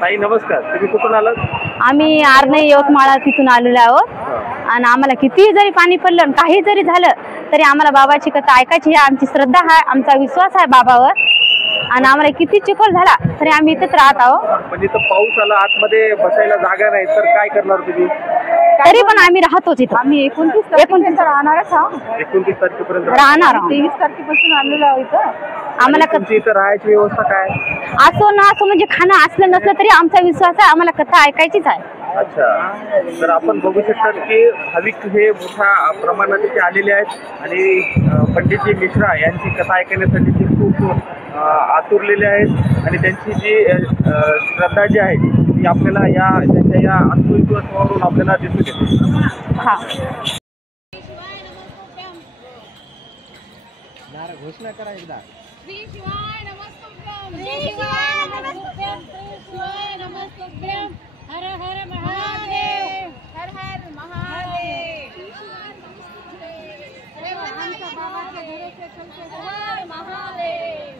ताई नमस्कार, तुम्ही कुठून आलात? आम्ही आर्णे यवतमाळ तिथून आलेलो आहोत आणि आम्हाला कितीही जरी पाणी पडलं आणि काही जरी झालं तरी आम्हाला बाबाची कथा ऐकायची, आमची श्रद्धा आहे, आमचा विश्वास आहे बाबावर. आणि आम्हाला किती चिखल झाला तरी आम्ही इथेच राहत आहोत. म्हणजे इथं पाऊस आला, आतमध्ये बसायला जागा नाही तर काय करणार तुम्ही? तरी पण आम्ही राहतोच इथं. आम्ही 29 राहणारच आहोत. 29 तारखेपर्यंत राहणार आहोत. 23 तारखेपासून आलेलो आहोत इथं. आम्हाला तुमची इथं राहायची व्यवस्था काय? असो ना असो, म्हणजे खाणं असलं नसलं तरी आमचा विश्वास आहे, आम्हाला कथा ऐकायचीच आहे. अच्छा, तर आपण बघू शकता की भाविक हे मोठ्या प्रमाणात इथे आलेले आहेत आणि पंडितजी मिश्रा यांची कथा ऐकण्यासाठी ते खूप आतुरलेले आहेत आणि त्यांची जी श्रद्धा जी आहे ती आपल्याला त्यांच्या या आत्मविश्वासावरून आपल्याला दिसून येते. हा, घोषणा करा एकदा. श्री शिवाय नमस्तुभ्यं, श्री शिवाय नमस्तुभ्यं, श्री शिवाय नमस्तुभ्यं, हर हर महादेव, हर हर महादेव, श्री शिवाय नमस्तुभ्यं, आमच्या बाबाच्या घराचे चलते हर महादेव.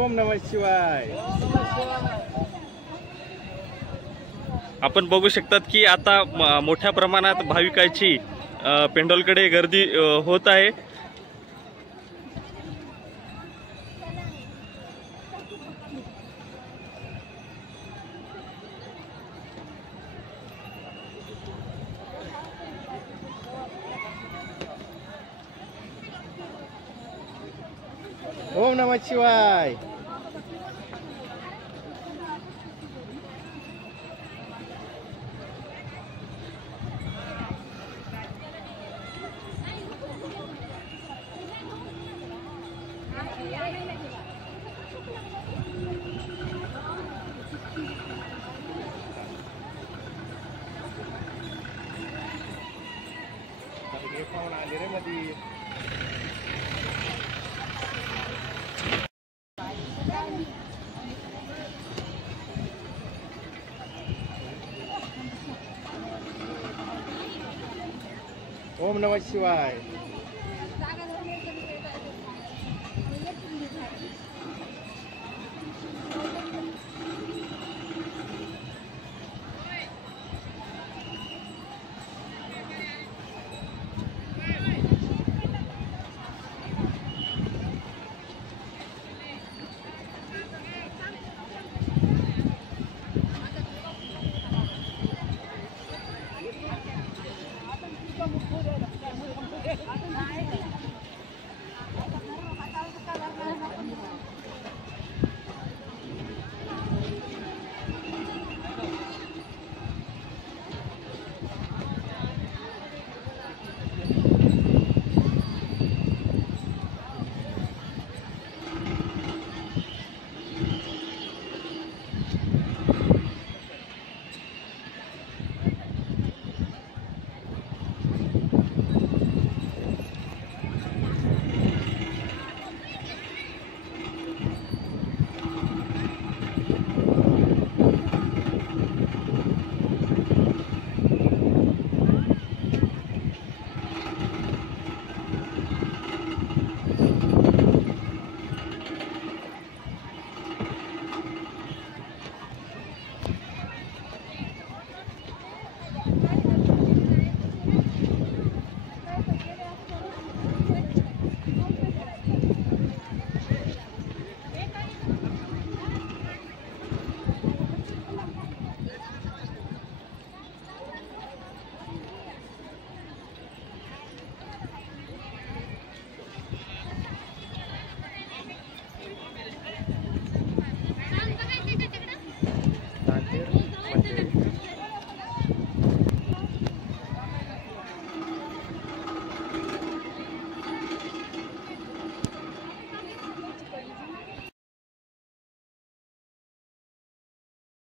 ओम नमः शिवाय. आपण बघू शकतात की आता मोठ्या प्रमाणात भाविकांची पेंडॉलकडे गर्दी होत आहे. ओम नमः शिवाय. ओम नमः शिवाय.